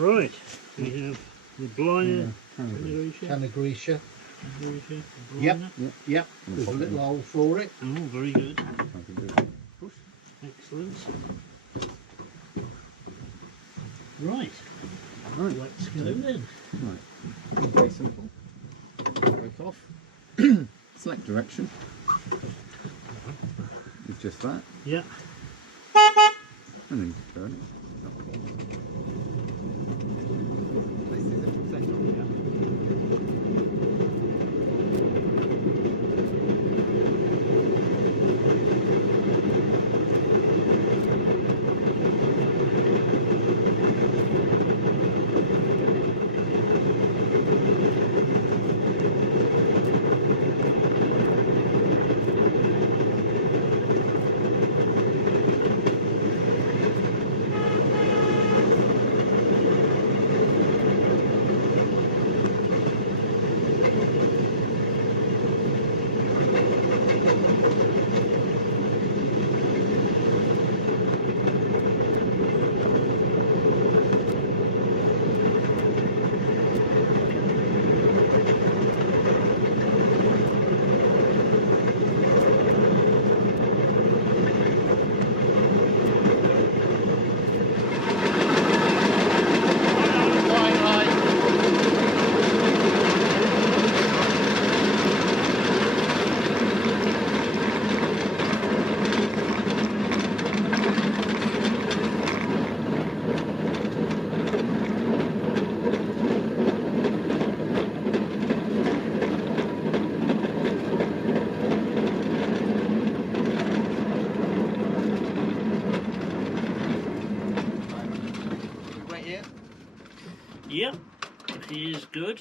Right, we have the Bliner Tanagrisha. Yep. There's a little hole for it. Oh, very good. Excellent. Right, let's go then. Right, very simple. Break off. Select direction. It's just that. Yeah. And then turn. This is a potential here. Yep, he is good.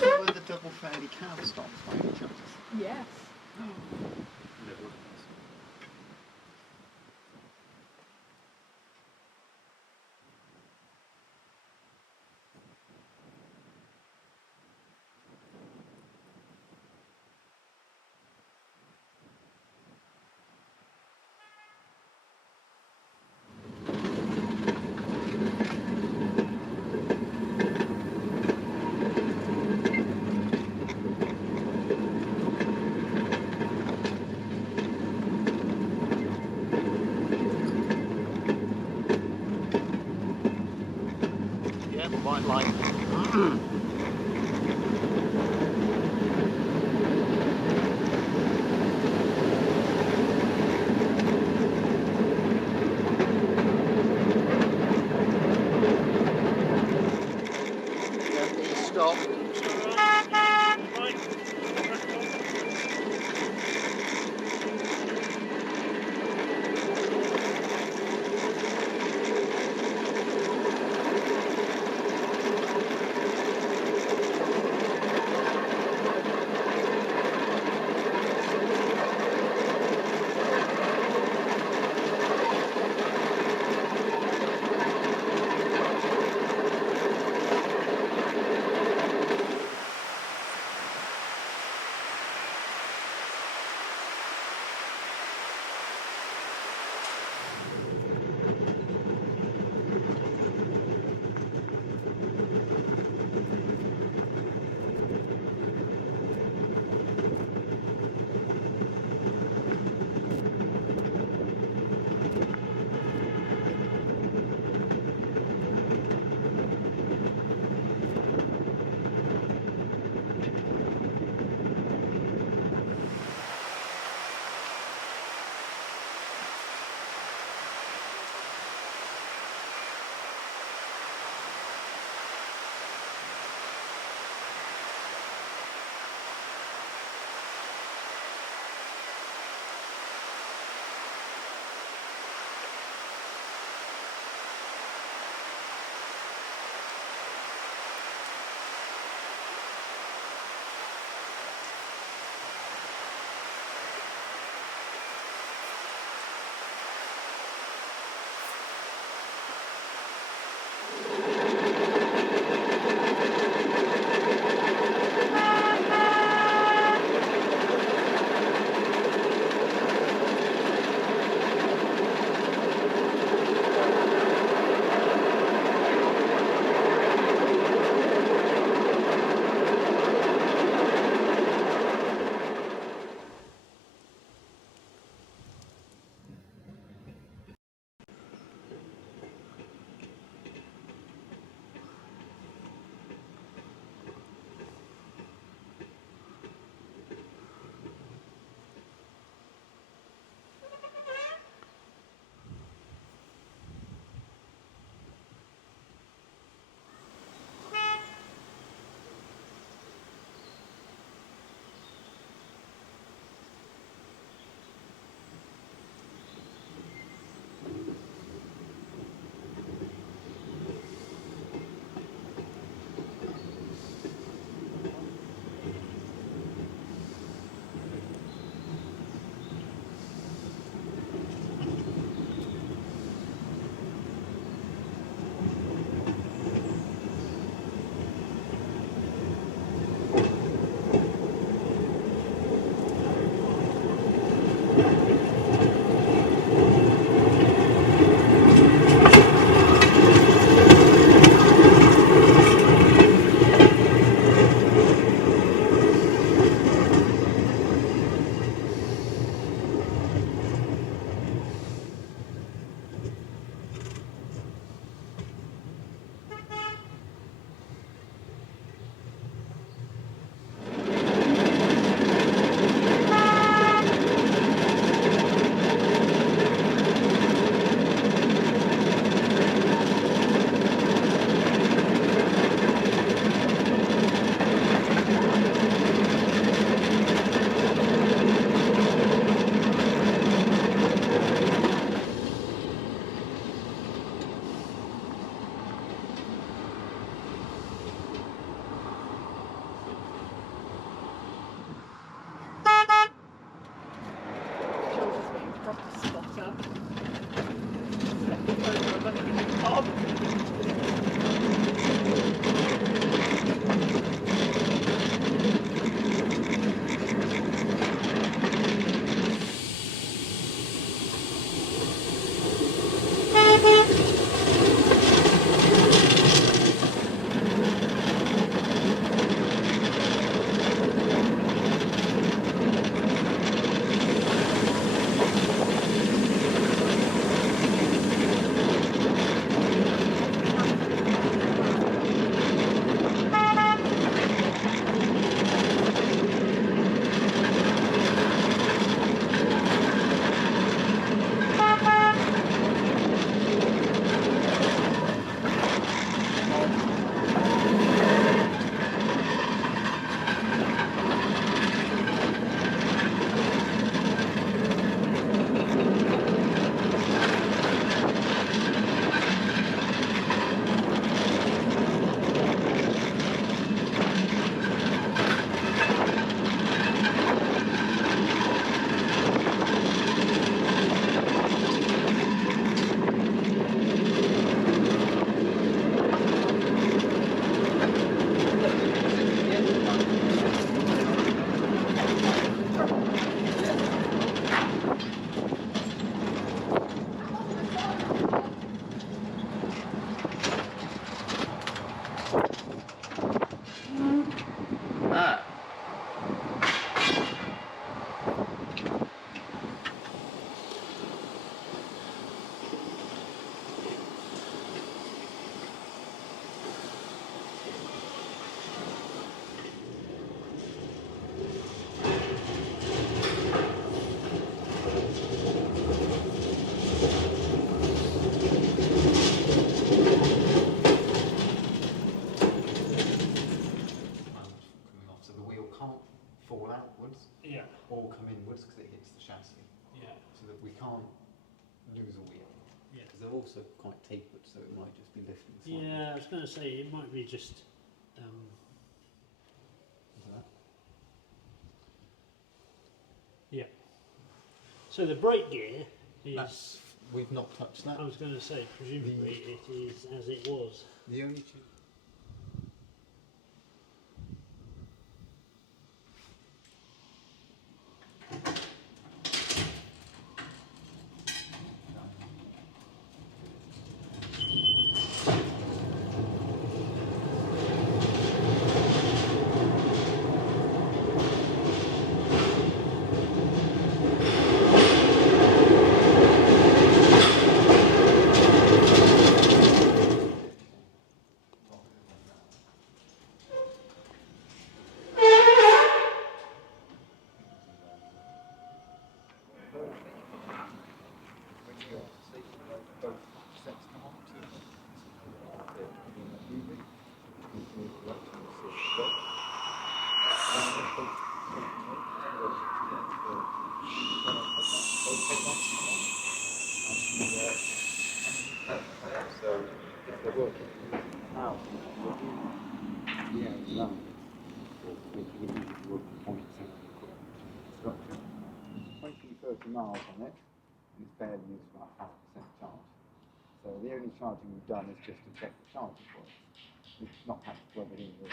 Were the double fairly cab stops by any chance? Yes. Yeah, quite like. Stop. Right. Or come inwards because it hits the chassis. Yeah. So that we can't lose a wheel. Yeah. Because they're also quite tapered, so it might just be lifting slightly. Yeah, I was going to say it might be just. Yeah. So the brake gear is. We've not touched that. I was going to say, presumably it is as it was. The only two. Miles on it, and it's barely used about 0.5% charge. So the only charging we've done is just to check the charging point. We've not had to plug it in with the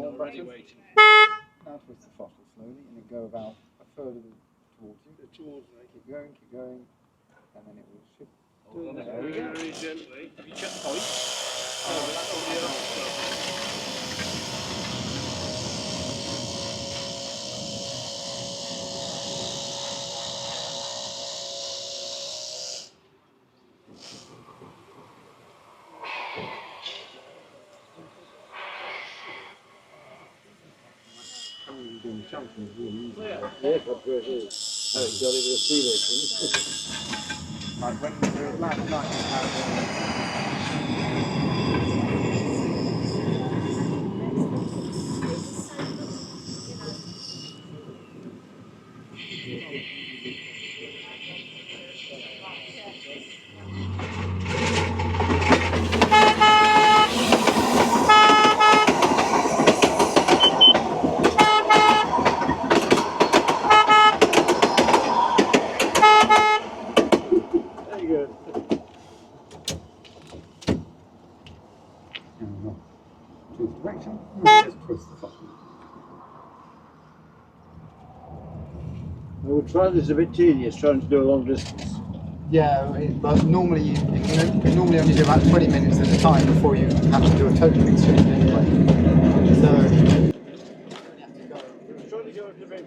horn button. Now twist the throttle slowly and it go about a third of the towards you. Keep going, and then it will shift. There we go. Very gently. Have you checked the point? Oh, that's all the other stuff. Jumping is really easy. Yeah, that's where it is. Oh, it's got it with a sea legs. Like when we were last night we had We'll try this a bit tedious, trying to do a long distance. Yeah, but normally you can normally only do about 20 minutes at a time before you have to do a total exchange anyway. So We're trying to go into bed,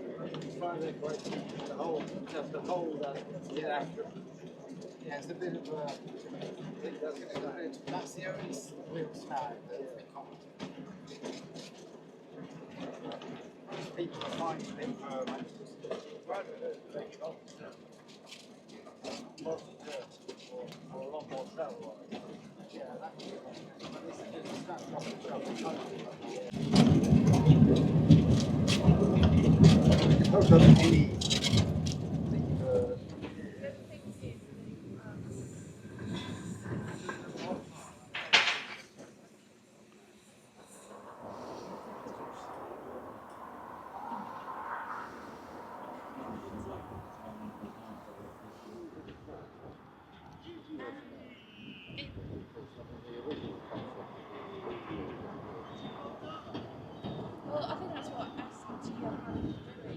find that quite the hole, just the hole that get after. yeah, it's a bit of a. That's the only real snag that we can't. People are finding it or a lot more travel on it. yeah, that's but this is just that's not the trouble. Don't have any. Well, I think that's what F&WHR are doing.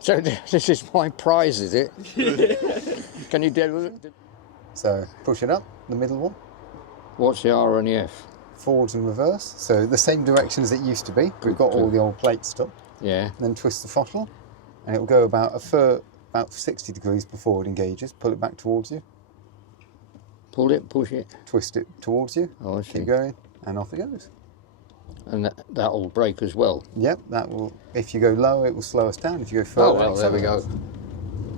So this is my prize, is it? Can you deal with it? So push it up, the middle one. What's the R and the F? Forwards and reverse, so the same direction as it used to be. We've got all the old plates still. Yeah. Then twist the throttle, and it will go about about 60 degrees before it engages. Pull it back towards you. Pull it, push it. Twist it towards you. Oh, I see. Keep going, and off it goes. And that'll brake as well. Yep, that will. If you go low, it will slow us down. If you go further, Oh well, there we go.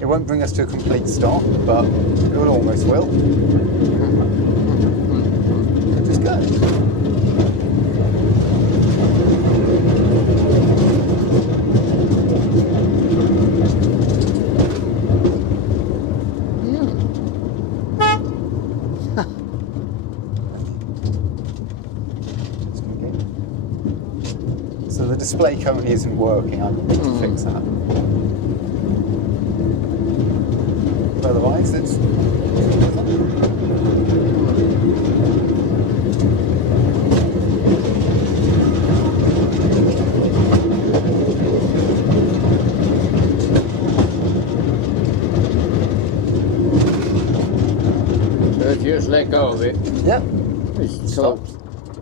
It won't bring us to a complete stop, but it will almost will. Just go. So the display currently isn't working. I need to fix that. Otherwise, it's. So just let go of it. Yep. It's Stops,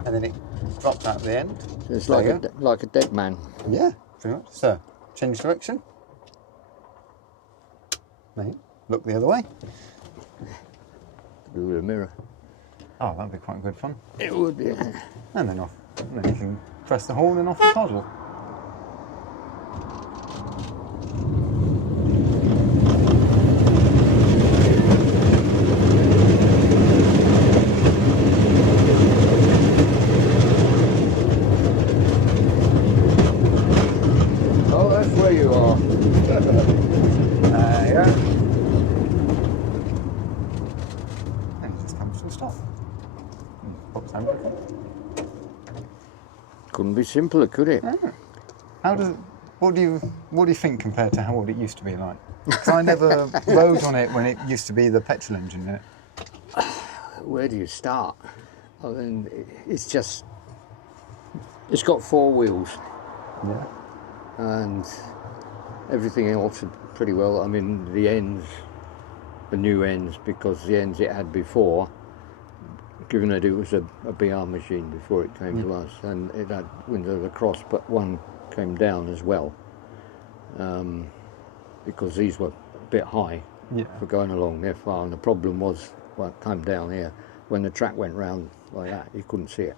and then it drops out the end. So it's There you like a dead man. Yeah, pretty much. So, change direction. Mate, look the other way. Through the mirror. Oh, that'd be quite good fun. It would be. And then off. And then you can press the horn and off the toddle. Oh, that's where you are. Yeah. And it just comes to a stop. Pops handbrake. Couldn't be simpler, could it? How does? What do you think compared to what it used to be like? Because I never rode on it when it used to be the petrol engine in it. Where do you start? I mean, it's got 4 wheels. Yeah. And everything else pretty well. I mean, the new ends, because the ends it had before, given that it was a BR machine before it came to us, and it had windows across, but one came down as well, because these were a bit high for going along their far, and the problem was, well, it came down here, when the track went round like that, you couldn't see it,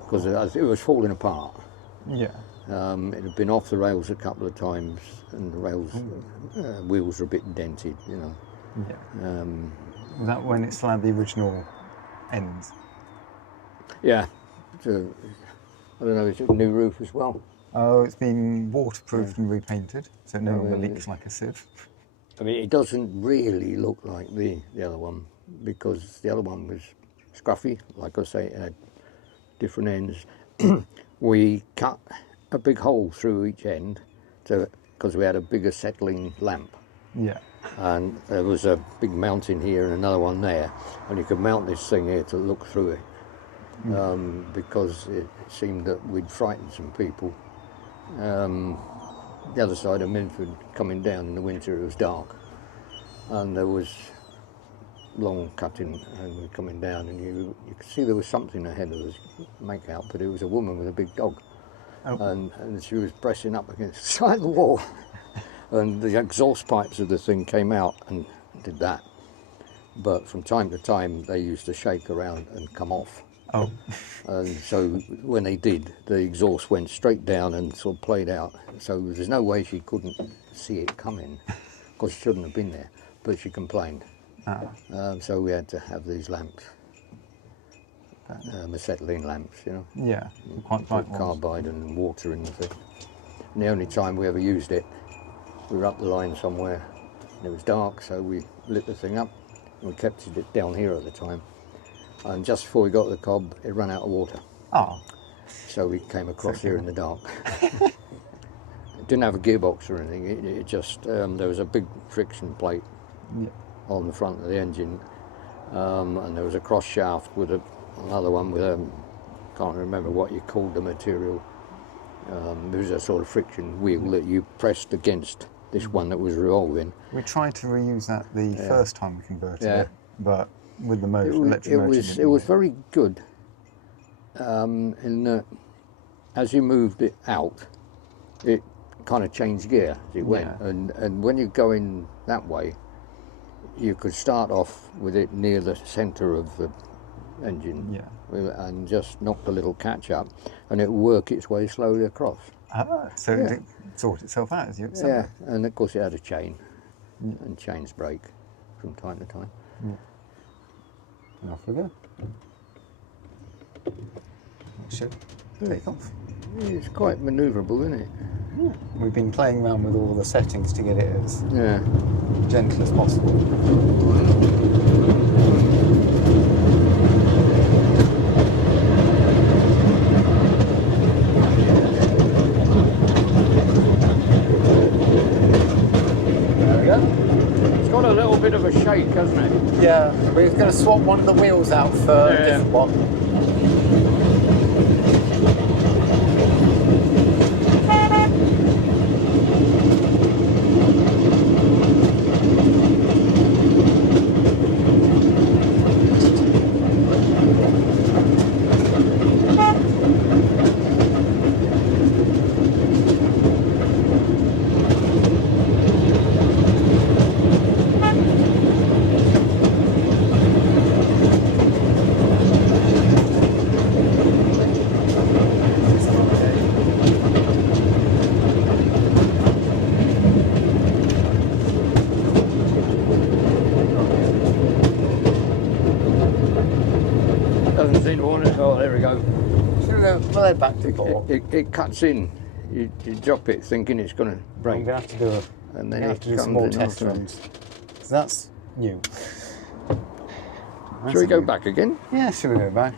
because it was falling apart. Yeah. It had been off the rails a couple of times, and the rails wheels were a bit dented, you know. Yeah. Was that when it still had the original ends? Yeah. So, I don't know, is it a new roof as well? Oh, it's been waterproofed and repainted, so it no longer leaks like a sieve. I mean, it doesn't really look like the other one, because the other one was scruffy, like I say, it had different ends. We cut a big hole through each end, because we had a bigger settling lamp. Yeah. And there was a big mountain here and another one there, and you could mount this thing here to look through it, because it seemed that we'd frightened some people. The other side of Minford, coming down in the winter, it was dark, and there was long cutting, and we were coming down, and you could see there was something ahead of us, make out, but it was a woman with a big dog, and she was pressing up against the side of the wall, and the exhaust pipes of the thing came out and did that. But from time to time, they used to shake around and come off. Oh. And so when they did, the exhaust went straight down and sort of played out. So there's no way she couldn't see it coming, because she shouldn't have been there. But she complained. So we had to have these lamps, acetylene lamps, you know. Yeah, quite bright ones. Carbide and water in the thing. And the only time we ever used it, we were up the line somewhere, and it was dark, so we lit the thing up, and we kept it down here at the time. And just before we got to the cob, it ran out of water. Oh. So we came across here in the dark. It didn't have a gearbox or anything, it just, there was a big friction plate on the front of the engine, and there was a cross shaft with another one with can't remember what you called the material. There was a sort of friction wheel that you pressed against this one that was revolving. We tried to reuse that the first time we converted it, but with the motor, it was very good in that as you moved it out, it kind of changed gear as it went, and when you're going that way, you could start off with it near the centre of the engine, and just knock the little catch up, and it would work its way slowly across. So it sorted itself out as you accept it. And of course it had a chain and chains break from time to time. And off we go. It should take off. It's quite manoeuvrable, isn't it? Yeah. We've been playing around with all the settings to get it as gentle as possible. There we go. It's got a little bit of a shake, hasn't it? Yeah, we're going to swap one of the wheels out for a different one. Doesn't seem to want it. Oh, there we go. Well, they're back to ball. It cuts in. You drop it thinking it's going to break. I'm going to have to do and then have to do some more test runs. So that's new. Shall we go back again? Yeah, shall we go back?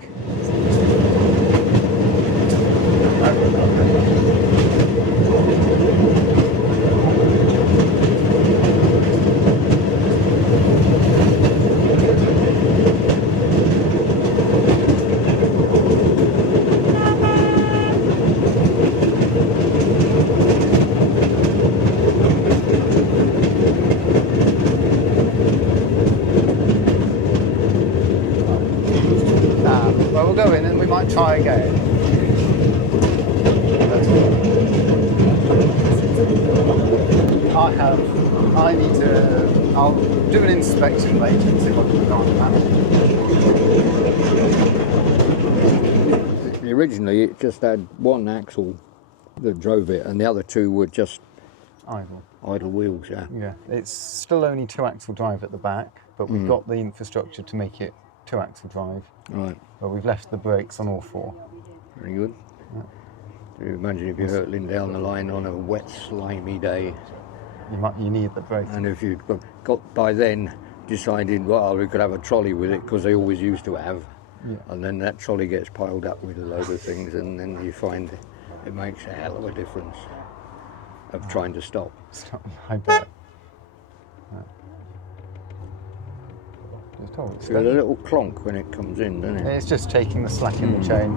Well, we'll go in and we might try again. I'll do an inspection later and see what we've got on that. Originally it just had one axle that drove it, and the other two were just idle wheels. Yeah, it's still only 2-axle drive at the back, but we've got the infrastructure to make it 2-axle drive. Right. But we've left the brakes on all 4. Very good. Yeah. Do you imagine if you're hurtling down the line on a wet, slimy day? You need the brakes. And if you'd got by then decided, well, we could have a trolley with it, because they always used to have, and then that trolley gets piled up with a load of things, and then you find it makes a hell of a difference of trying to stop. I bet. It's got a little clonk when it comes in, doesn't it? It's just taking the slack in the chain.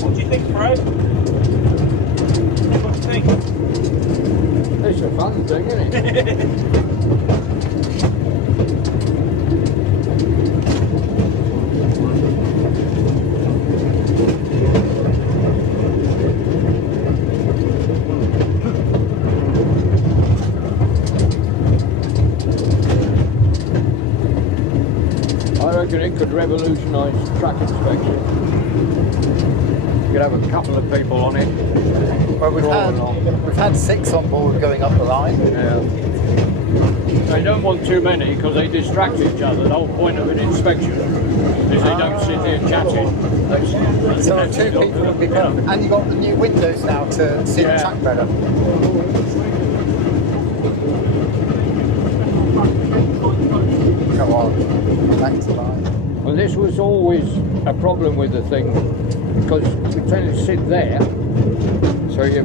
What do you think, Fred? What do you think? It's a fun thing, isn't it? I reckon it could revolutionise track inspection. You could have a couple of people on it. Well, we've had 6 on board going up the line. Yeah. They don't want too many because they distract each other. The whole point of an inspection is they don't sit there chatting. So 2 people would be perfect. And you've got the new windows now to see the track better. Come on, back to line. Well, this was always a problem with the thing because we tend to sit there, so you're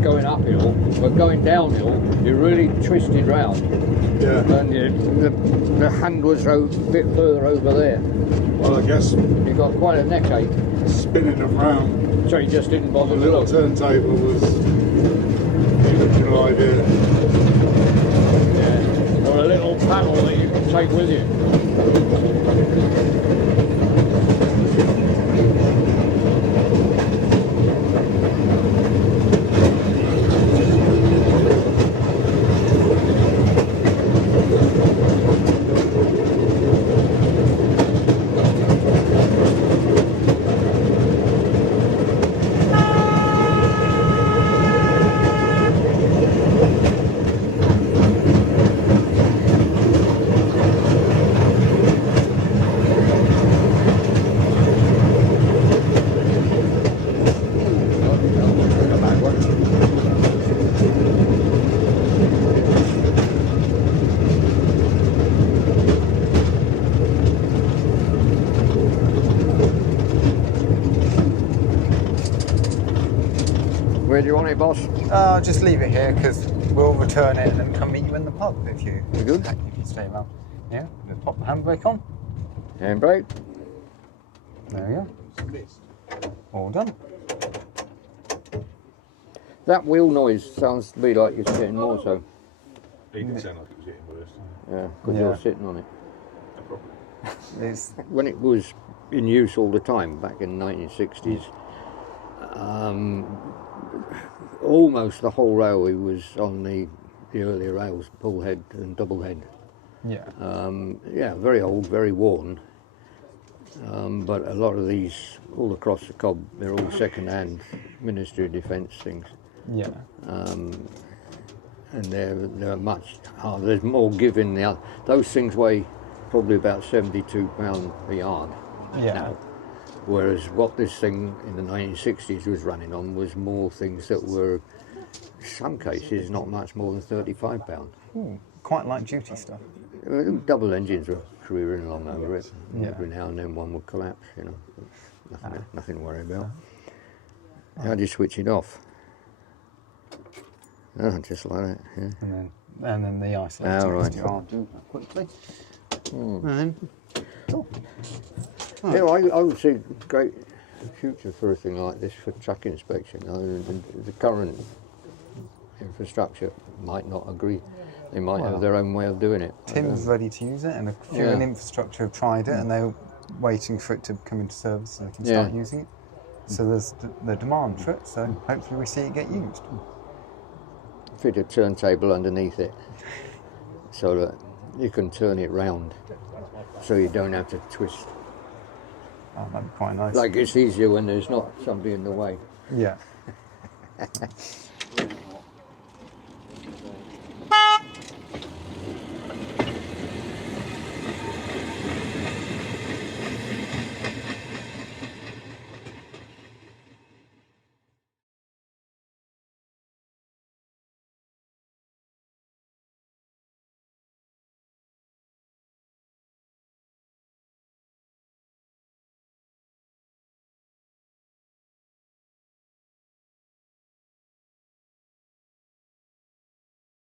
going uphill, but going downhill, you're really twisted round. Yeah. And the hand was a bit further over there. Well, I guess You got quite a neck ache, spinning them round so you just didn't on bother the to little look. turntable was the original idea. Yeah. Or a little panel that you can take with you. Where do you want it, boss? Just leave it here because we'll return it and then come meet you in the pub if you good? If you stay around. Yeah, just pop the handbrake on. Handbrake. There we go. All done. That wheel noise sounds to me like you're sitting more so. It did sound like it was getting worse. Yeah, because you're sitting on it. It's, When it was in use all the time back in the 1960s, almost the whole railway was on the earlier rails, pull head and double head. yeah. Yeah, very old, very worn. But a lot of these, all across the cob, they're all second-hand Ministry of Defence things. Yeah. And they're much harder. There's more give in the other. Those things weigh probably about £72 a yard now. Whereas what this thing in the 1960s was running on was more things that were, in some cases, not much more than £35. Quite light duty stuff. Double engines were careering along over it. Yeah. Every now and then one would collapse, you know. Nothing to worry about. How do you switch it off? Oh, just like that, yeah. And then the isolator. Right. I'll do that quickly. And then, cool. Yeah, I would see a great future for a thing like this for track inspection. The current infrastructure might not agree. They might have their own way of doing it. Tim's ready to use it, and a few in infrastructure have tried it, and they're waiting for it to come into service so they can start using it. So there's the demand for it, so hopefully we see it get used. Fit a turntable underneath it so that you can turn it round so you don't have to twist. Oh, that'd be quite nice. Like it's easier when there's not somebody in the way. Yeah.